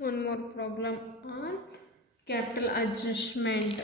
One more problem on capital adjustment.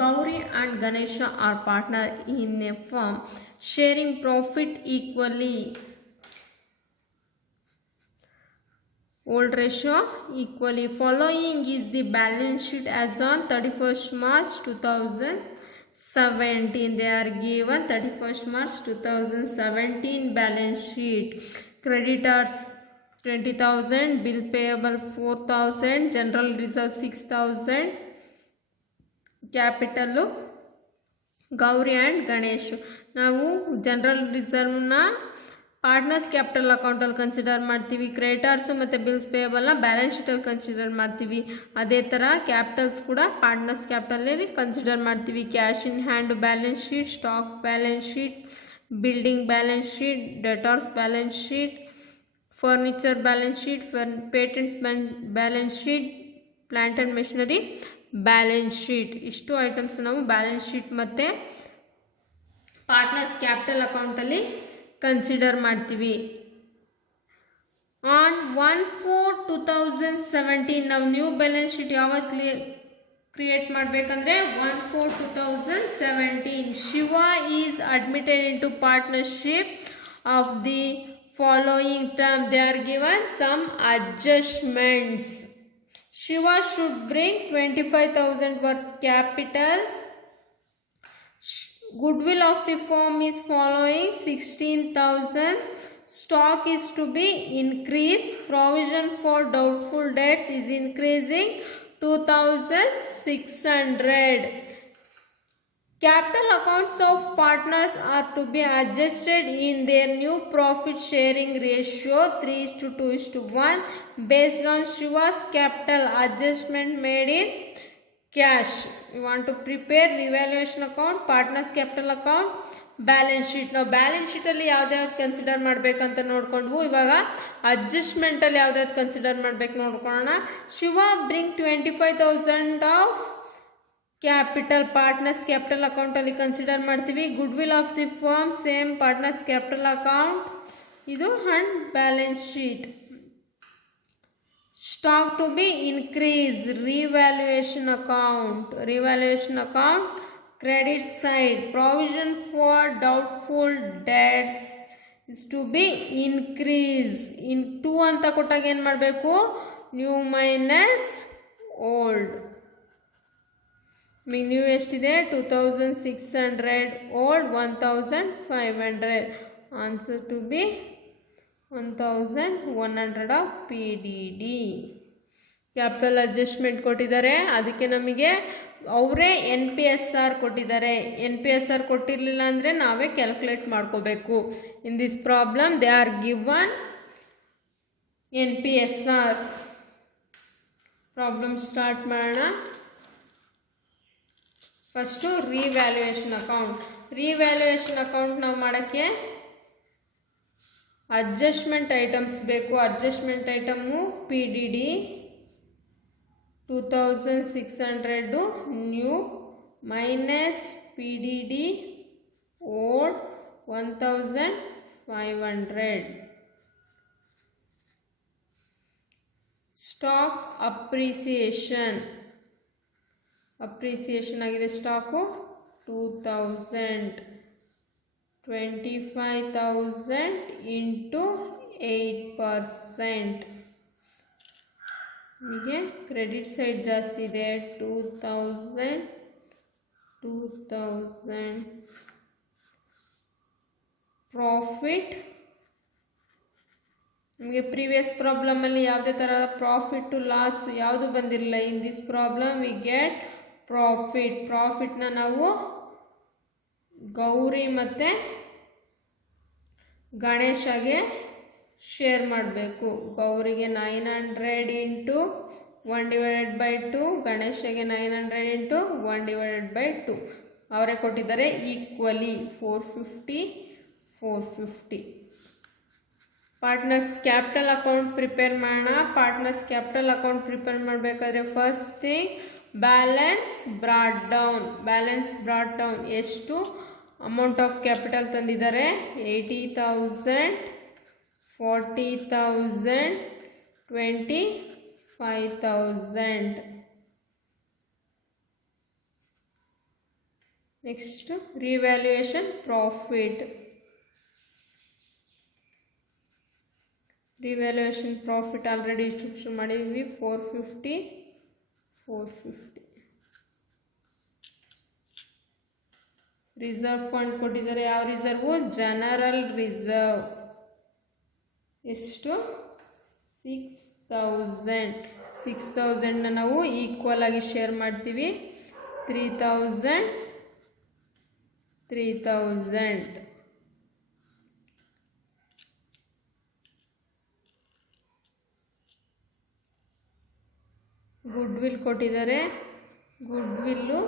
Gauri and Ganesha are partner in a firm, sharing profit equally. Old ratio equally. Following is the balance sheet as on 31st March 2017. They are given 31st March 2017 balance sheet. Creditors 20,000, bill payable 4,000, general reserve 6,000, capital Gauri and Ganesh. ನಾವು general ರಿಸರ್ವ್ನ partners capital ಅಕೌಂಟಲ್ಲಿ consider ಮಾಡ್ತೀವಿ. Creditors ಮತ್ತು bills ಪೇಯಬಲ್ನ balance ಶೀಟಲ್ಲಿ consider ಮಾಡ್ತೀವಿ. ಅದೇ ಥರ ಕ್ಯಾಪಿಟಲ್ಸ್ ಕೂಡ ಪಾರ್ಟ್ನರ್ಸ್ ಕ್ಯಾಪಿಟಲಲ್ಲಿ ಕನ್ಸಿಡರ್ ಮಾಡ್ತೀವಿ. Cash in hand balance sheet, stock balance sheet, building balance sheet, debtors balance sheet, furniture balance sheet, patents balance sheet, plant and machinery balance sheet. ಇಷ್ಟು items ನಾವು balance sheet ಮತ್ತು partners capital ಅಕೌಂಟಲ್ಲಿ consider ಮಾಡ್ತೀವಿ. On 1/4/2017 ನಾವು new balance sheet ಯಾವಾಗ create ಮಾಡಬೇಕಂದ್ರೆ 1/4/2017. Shiva is admitted into partnership of the following term. They are given some adjustments. Shiva should bring 25,000 worth capital. Goodwill of the firm is following 16,000. Stock is to be increased. Provision for doubtful debts is increasing 2,600. Capital accounts of partners are to be adjusted in their new profit sharing ratio 3:2:1 based on Shiva's capital adjustment made in cash. We want to prepare revaluation account, partners capital account, balance sheet. ನಾವು balance ಶೀಟಲ್ಲಿ ಯಾವ್ದ್ಯಾವ್ದು consider ಮಾಡಬೇಕಂತ ನೋಡ್ಕೊಂಡ್ವು. ಇವಾಗ ಅಡ್ಜಸ್ಟ್ಮೆಂಟಲ್ಲಿ ಯಾವ್ದ್ಯಾವ್ದು consider ಮಾಡಬೇಕು ನೋಡ್ಕೊಳ್ಳೋಣ. Shiva bring 25,000 of capital partners capital ಅಕೌಂಟಲ್ಲಿ consider ಮಾಡ್ತೀವಿ. Goodwill of the firm same partners capital account ಇದು and balance sheet. Stock to be increase revaluation account credit side. Provision for doubtful debts is to be increase. In 2 ಅಂತ ಕೊಟ್ಟಾಗ ಏನು ಮಾಡಬೇಕು? New minus old. New ಎಷ್ಟಿದೆ? 2,600, old 1,500. Answer to be 1,100 of PDD. Capital adjustment ಕೊಟ್ಟಿದ್ದಾರೆ, ಅದಕ್ಕೆ ನಮಗೆ ಅವರೇ NPSR ಕೊಟ್ಟಿದ್ದಾರೆ. NPSR ಕೊಟ್ಟಿರಲಿಲ್ಲ ಅಂದರೆ ನಾವೇ ಕ್ಯಾಲ್ಕುಲೇಟ್ ಮಾಡ್ಕೋಬೇಕು. ಇನ್ this problem they are given NPSR. Problem start ಮಾಡೋಣ. ಫಸ್ಟು ರಿವ್ಯಾಲ್ಯೂಯೇಷನ್ ಅಕೌಂಟ್ ನಾವು ಮಾಡೋಕ್ಕೆ ಅಡ್ಜಸ್ಟ್ಮೆಂಟ್ ಐಟಮ್ಸ್ ಬೇಕು. Adjustment item PDD 2,600 new minus PDD old 1,500. Stock appreciation ಆಗಿದೆ. ಸ್ಟಾಕು 2,000. 25,000 ಇಂಟು 8%. ಹೀಗೆ ಕ್ರೆಡಿಟ್ ಸೈಡ್ ಜಾಸ್ತಿ ಇದೆ. 2,000 ಪ್ರಾಫಿಟ್. ನಿಮಗೆ ಪ್ರೀವಿಯಸ್ ಪ್ರಾಬ್ಲಮಲ್ಲಿ ಯಾವುದೇ ಥರ ಪ್ರಾಫಿಟ್ಟು ಲಾಸ್ ಯಾವುದು ಬಂದಿರಲಿಲ್ಲ. In this problem we get ಪ್ರಾಫಿಟ್ನ ನಾವು ಗೌರಿ ಮತ್ತು ಗಣೇಶಗೆ ಶೇರ್ ಮಾಡಬೇಕು. ಗೌರಿಗೆ 900 ಇಂಟು 1/2, ಗಣೇಶಗೆ 900 ಇಂಟು 1/2. ಅವರೇ ಕೊಟ್ಟಿದ್ದಾರೆ equally 450. Partners capital account prepare ಮಾಡೋಣ. ಪಾರ್ಟ್ನರ್ಸ್ ಕ್ಯಾಪಿಟಲ್ ಅಕೌಂಟ್ ಪ್ರಿಪೇರ್ ಮಾಡಬೇಕಾದ್ರೆ first thing balance brought down. ಎಷ್ಟು ಅಮೌಂಟ್ ಆಫ್ ಕ್ಯಾಪಿಟಲ್ ತಂದಿದ್ದಾರೆ? 80,000, 40,000, 25,000. 5,000. Next, revaluation profit. Revaluation profit already distribution ಮಾಡಿದ್ವಿ 450. ರಿಸರ್ವ್ ಫಂಡ್ ಕೊಟ್ಟಿದ್ದಾರೆ. ಯಾವ ರಿಸರ್ವ್? General reserve. ಎಷ್ಟು? 6,000. 6,000ನ ನಾವು ಈಕ್ವಲ್ ಆಗಿ ಶೇರ್ ಮಾಡ್ತೀವಿ. 3,000. ಗುಡ್ ವಿಲ್ ಕೊಟ್ಟಿದ್ದಾರೆ. Good will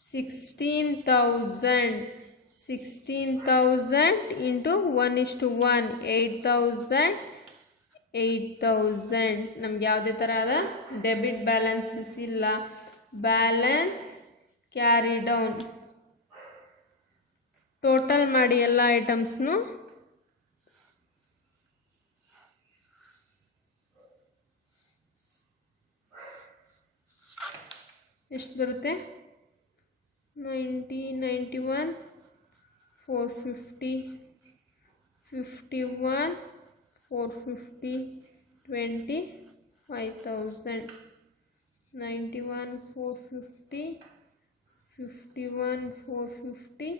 16,000. 16,000 into 1:1 8,000. ನಮ್ಗೆ ಯಾವುದೇ ಥರದ ಡೆಬಿಟ್ ಬ್ಯಾಲೆನ್ಸಸ್ ಇಲ್ಲ. Balance carry down. ಟೋಟಲ್ ಮಾಡಿ ಎಲ್ಲ ಐಟಮ್ಸ್ನು. ಎಷ್ಟು ಬರುತ್ತೆ? 90, 91, 450, 51, 450, 25,000. 91, 450, 51, 450,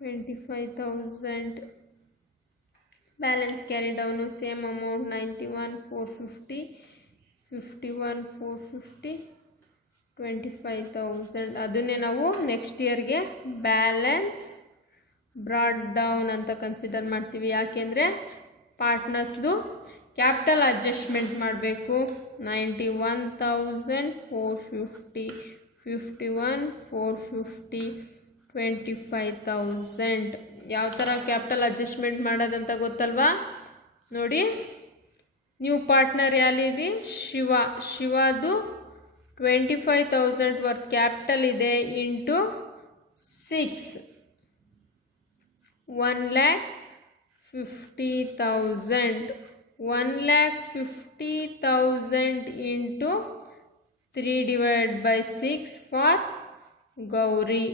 25,000. Balance carry down same amount 91, 450, 51, 450, 25,000. ಅದನ್ನೇ ನಾವು ನೆಕ್ಸ್ಟ್ ಇಯರ್ಗೆ ಬ್ಯಾಲೆನ್ಸ್ ಬ್ರಾಡ್ ಡೌನ್ ಅಂತ ಕನ್ಸಿಡರ್ ಮಾಡ್ತೀವಿ. ಯಾಕೆಂದರೆ ಪಾರ್ಟ್ನರ್ಸ್ದು ಕ್ಯಾಪಿಟಲ್ ಅಡ್ಜಸ್ಟ್ಮೆಂಟ್ ಮಾಡಬೇಕು. 91,450, 51, 450, 25,000. ಯಾವ ಥರ ಕ್ಯಾಪಿಟಲ್ ಅಡ್ಜಸ್ಟ್ಮೆಂಟ್ ಮಾಡೋದಂತ ಗೊತ್ತಲ್ವಾ? ನೋಡಿ, ನ್ಯೂ ಪಾರ್ಟ್ನರ್ ಯಾರಿರಿ? ಶಿವಾದು 25,000 ವರ್ತ್ ಕ್ಯಾಪಿಟಲ್ ಇದೆ into 6 1,50,000. 1,50,000 into 3/6 for Gauri.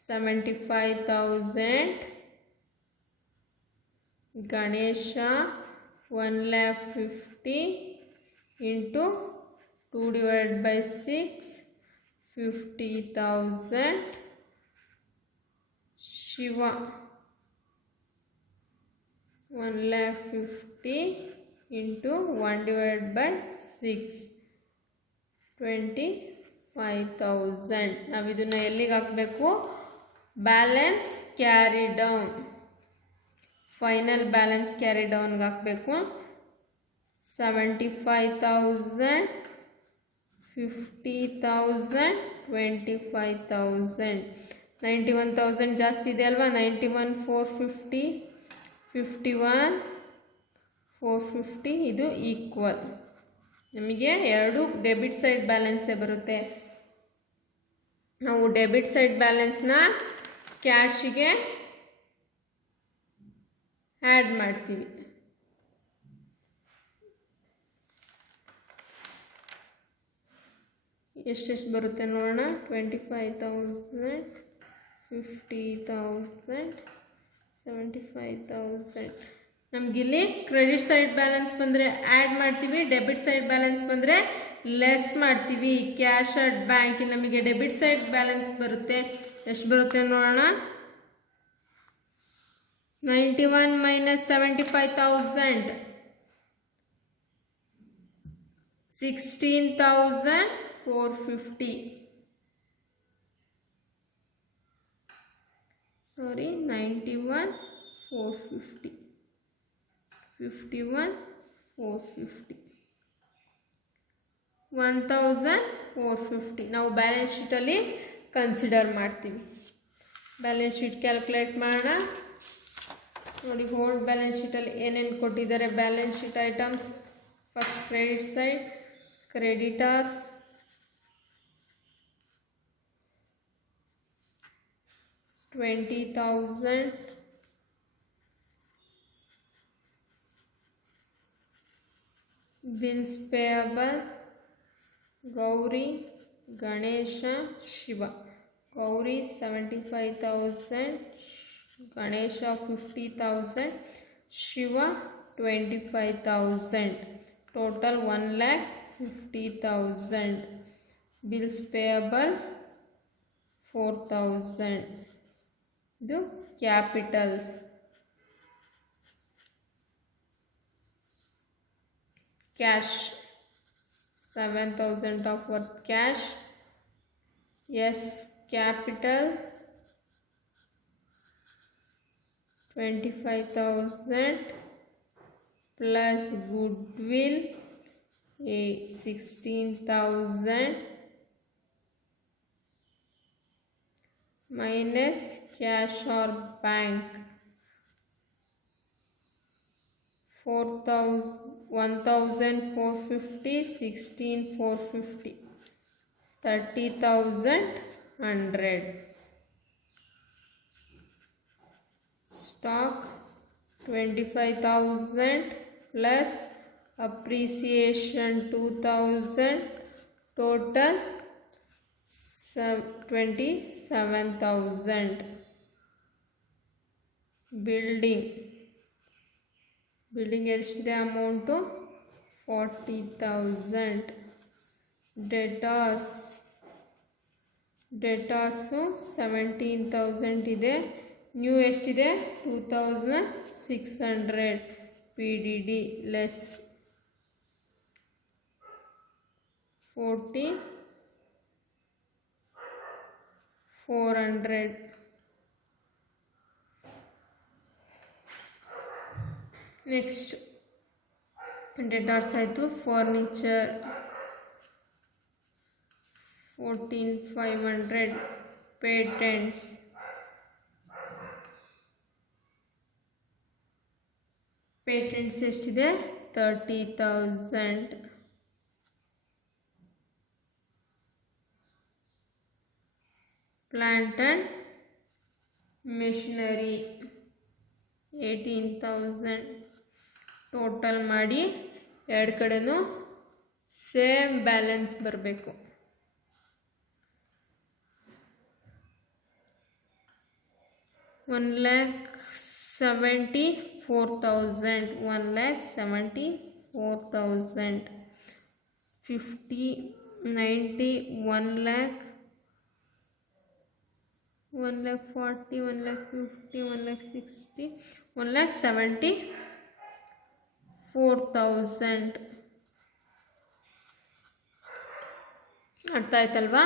75,000. Ganesha 1,50,000 into 2/6 50,000. Shiva 1,50,000 into 1/6 25,000. ನಾವು ಇದನ್ನು ಎಲ್ಲಿಗೆ ಹಾಕಬೇಕು? Balance carry down, final balance carry ಡೌನ್ಗೆ ಹಾಕಬೇಕು. 75,000, 50,000, 25,000. 91,000 ಜಾಸ್ತಿ ಇದೆ ಅಲ್ವಾ? 91,450, 51,450 ಇದು ಈಕ್ವಲ್. ನಮಗೆ ಎರಡು ಡೆಬಿಟ್ ಸೈಡ್ ಬ್ಯಾಲೆನ್ಸೇ ಬರುತ್ತೆ. ನಾವು ಡೆಬಿಟ್ ಸೈಡ್ ಬ್ಯಾಲೆನ್ಸ್ನ ಕ್ಯಾಶಿಗೆ ಆ್ಯಡ್ ಮಾಡ್ತೀವಿ. ಎಷ್ಟೆಷ್ಟು ಬರುತ್ತೆ ನೋಡೋಣ. 25,000, 50,000, 75,000. ನಮಗಿಲ್ಲಿ ಕ್ರೆಡಿಟ್ ಸೈಡ್ ಬ್ಯಾಲೆನ್ಸ್ ಬಂದರೆ ಆ್ಯಡ್ ಮಾಡ್ತೀವಿ, ಡೆಬಿಟ್ ಸೈಡ್ ಬ್ಯಾಲೆನ್ಸ್ ಬಂದರೆ ಲೆಸ್ ಮಾಡ್ತೀವಿ. ಕ್ಯಾಶ್ ಅಟ್ ಬ್ಯಾಂಕ್ ನಮಗೆ ಡೆಬಿಟ್ ಸೈಡ್ ಬ್ಯಾಲೆನ್ಸ್ ಬರುತ್ತೆ. ಎಷ್ಟು ಬರುತ್ತೆ ನೋಡೋಣ. 91 minus 75,000, 16,450. Sorry, 91,450, 51,450, 1,450. ನಾವು ಬ್ಯಾಲೆನ್ಸ್ ಶೀಟಲ್ಲಿ ಕನ್ಸಿಡರ್ ಮಾಡ್ತೀವಿ. ಬ್ಯಾಲೆನ್ಸ್ ಶೀಟ್ ಕ್ಯಾಲ್ಕುಲೇಟ್ ಮಾಡೋಣ. ನೋಡಿ, ಹೋಲ್ಡ್ ಬ್ಯಾಲೆನ್ಸ್ ಶೀಟಲ್ಲಿ ಏನೇನು ಕೊಟ್ಟಿದ್ದಾರೆ. Balance sheet items, first credit side, creditors, $20,000, Bills payable Gauri, Ganesha, Shiva. Gauri 75,000, Ganesha 50,000, Shiva 25,000. Total 1,50,000. Bills payable 4,000. The capitals. Cash 7,000 of worth cash. Yes, capital 25,000 plus goodwill 16,000 minus cash or bank 1,450, 16,450, 30,100. Stock 25,000 plus appreciation 2,000, total 27,000. Building ಎಷ್ಟಿದೆ amount 40,000. ಡೆಟಾಸು 17,000 ಇದೆ. New ಎಷ್ಟಿದೆ 2,600. PDD less 40,400. Next ಡೆಟಾರ್ಸ್ ಆಯಿತು. Furniture 14,500. Patents ಎಷ್ಟಿದೆ 30,000. Plant and machinery 18,000. Total ಮಾಡಿ ಎರಡು ಕಡೆನೂ same balance ಬರಬೇಕು. $1,74,000. 1,74,000. 50, 90, 1,00,000, 1,40,000, 1,50,000, 1,60,000, 1,74,000. ಅರ್ಥ ಆಯ್ತಲ್ವಾ?